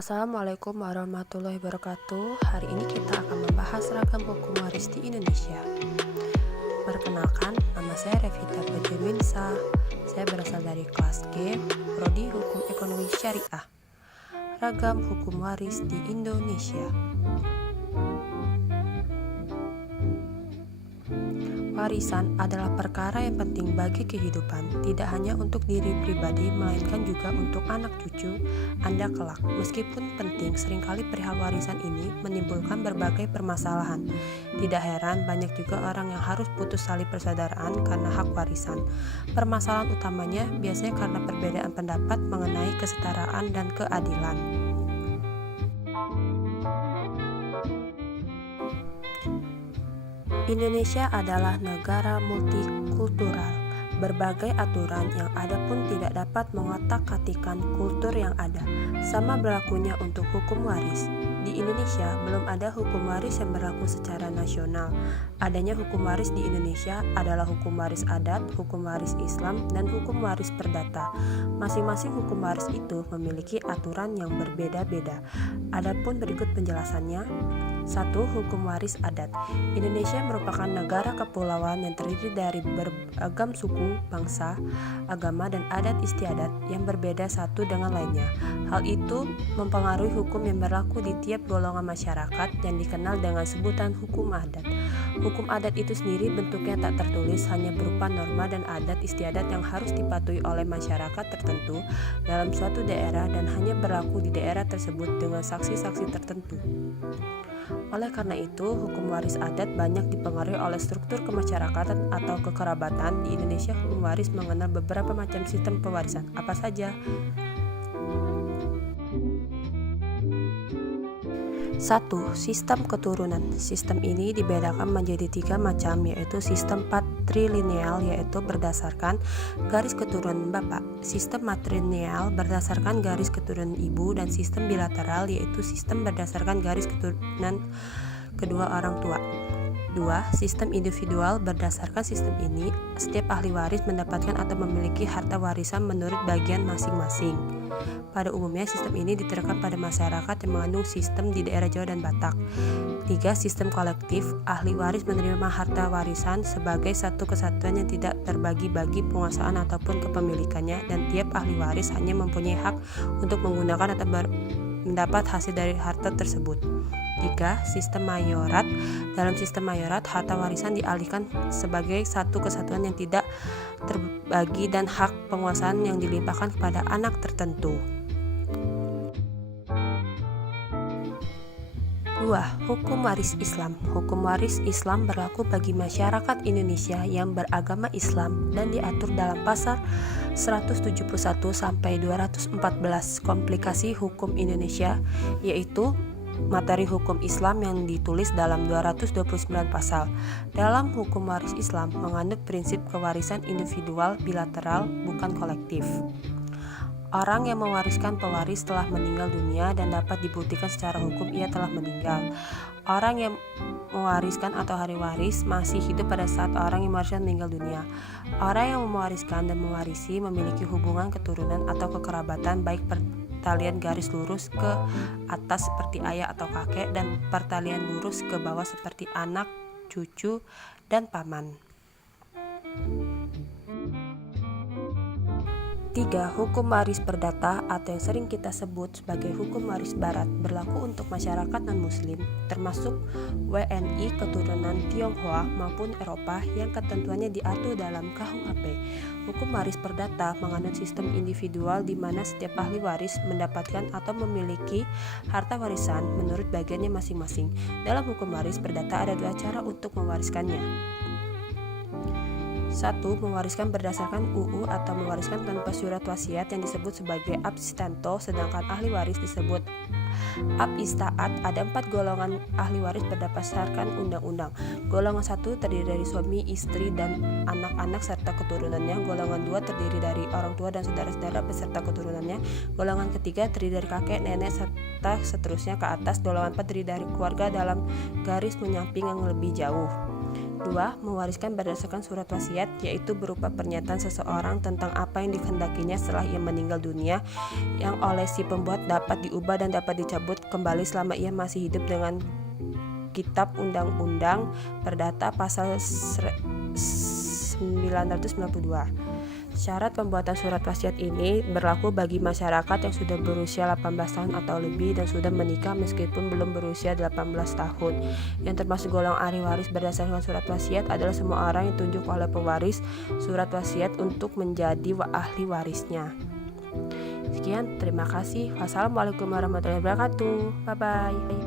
Assalamualaikum warahmatullahi wabarakatuh. Hari ini kita akan membahas ragam hukum waris di Indonesia. Perkenalkan, nama saya Revita Bajirwinsa. Saya berasal dari kelas G, Prodi Hukum Ekonomi Syariah. Ragam hukum waris di Indonesia. Warisan adalah perkara yang penting bagi kehidupan, tidak hanya untuk diri pribadi, melainkan juga untuk anak cucu Anda kelak. Meskipun penting, seringkali perihal warisan ini menimbulkan berbagai permasalahan. Tidak heran, banyak juga orang yang harus putus tali persaudaraan karena hak warisan. Permasalahan utamanya biasanya karena perbedaan pendapat mengenai kesetaraan dan keadilan. Indonesia adalah negara multikultural. Berbagai aturan yang ada pun tidak dapat mengotak-atikkan kultur yang ada. Sama berlakunya untuk hukum waris. Di Indonesia belum ada hukum waris yang berlaku secara nasional. Adanya hukum waris di Indonesia adalah hukum waris adat, hukum waris Islam, dan hukum waris perdata. Masing-masing hukum waris itu memiliki aturan yang berbeda-beda. Adapun berikut penjelasannya. 1. Hukum waris adat. Indonesia merupakan negara kepulauan yang terdiri dari beragam suku, bangsa, agama, dan adat istiadat yang berbeda satu dengan lainnya. Hal itu mempengaruhi hukum yang berlaku di tiap golongan masyarakat yang dikenal dengan sebutan hukum adat. Hukum adat itu sendiri bentuknya tak tertulis, hanya berupa norma dan adat istiadat yang harus dipatuhi oleh masyarakat tertentu dalam suatu daerah dan hanya berlaku di daerah tersebut dengan saksi-saksi tertentu. Oleh karena itu, hukum waris adat banyak dipengaruhi oleh struktur kemasyarakatan atau kekerabatan. Di Indonesia, hukum waris mengenal beberapa macam sistem pewarisan. Apa saja? 1. Sistem keturunan. Sistem ini dibedakan menjadi 3 macam, yaitu sistem patrilineal, yaitu berdasarkan garis keturunan bapak, sistem matrilineal berdasarkan garis keturunan ibu, dan sistem bilateral, yaitu sistem berdasarkan garis keturunan kedua orang tua. 2. Sistem individual. Berdasarkan sistem ini, setiap ahli waris mendapatkan atau memiliki harta warisan menurut bagian masing-masing. Pada umumnya, sistem ini diterapkan pada masyarakat yang mengandung sistem di daerah Jawa dan Batak. 3. Sistem kolektif. Ahli waris menerima harta warisan sebagai satu kesatuan yang tidak terbagi-bagi penguasaan ataupun kepemilikannya, dan tiap ahli waris hanya mempunyai hak untuk menggunakan atau mendapat hasil dari harta tersebut. 3. Sistem mayorat. Dalam sistem mayorat, harta warisan dialihkan sebagai satu kesatuan yang tidak terbagi dan hak penguasaan yang dilimpahkan kepada anak tertentu. 2. Hukum waris Islam. Hukum waris Islam berlaku bagi masyarakat Indonesia yang beragama Islam dan diatur dalam pasal 171 sampai 214 komplikasi hukum Indonesia, yaitu materi hukum Islam yang ditulis dalam 229 pasal. Dalam hukum waris Islam mengandung prinsip kewarisan individual bilateral, bukan kolektif. Orang yang mewariskan pewaris telah meninggal dunia dan dapat dibuktikan secara hukum ia telah meninggal. Orang yang mewariskan atau ahli waris masih hidup pada saat orang yang mewariskan meninggal dunia. Orang yang mewariskan dan mewarisi memiliki hubungan keturunan atau kekerabatan, baik pertalian garis lurus ke atas seperti ayah atau kakek, dan pertalian lurus ke bawah seperti anak, cucu, dan paman. 3. Hukum waris perdata atau yang sering kita sebut sebagai hukum waris barat berlaku untuk masyarakat non-muslim, termasuk WNI keturunan Tionghoa maupun Eropa yang ketentuannya diatur dalam KUHP. Hukum waris perdata mengandung sistem individual di mana setiap ahli waris mendapatkan atau memiliki harta warisan menurut bagiannya masing-masing. Dalam hukum waris perdata ada 2 cara untuk mewariskannya. 1. Mewariskan berdasarkan UU atau mewariskan tanpa surat wasiat yang disebut sebagai abstento, sedangkan ahli waris disebut ab-istaat. Ada 4 golongan ahli waris berdasarkan undang-undang. Golongan 1 terdiri dari suami, istri, dan anak-anak serta keturunannya. Golongan 2 terdiri dari orang tua dan saudara-saudara beserta keturunannya. Golongan ketiga terdiri dari kakek, nenek, serta seterusnya ke atas. Golongan 4 terdiri dari keluarga dalam garis menyamping yang lebih jauh. 2. Mewariskan berdasarkan surat wasiat, yaitu berupa pernyataan seseorang tentang apa yang dikehendakinya setelah ia meninggal dunia, yang oleh si pembuat dapat diubah dan dapat dicabut kembali selama ia masih hidup dengan Kitab Undang-Undang Perdata pasal 992. Syarat pembuatan surat wasiat ini berlaku bagi masyarakat yang sudah berusia 18 tahun atau lebih dan sudah menikah meskipun belum berusia 18 tahun. Yang termasuk golongan ahli waris berdasarkan surat wasiat adalah semua orang yang ditunjuk oleh pewaris surat wasiat untuk menjadi ahli warisnya. Sekian, terima kasih. Wassalamualaikum warahmatullahi wabarakatuh. Bye-bye.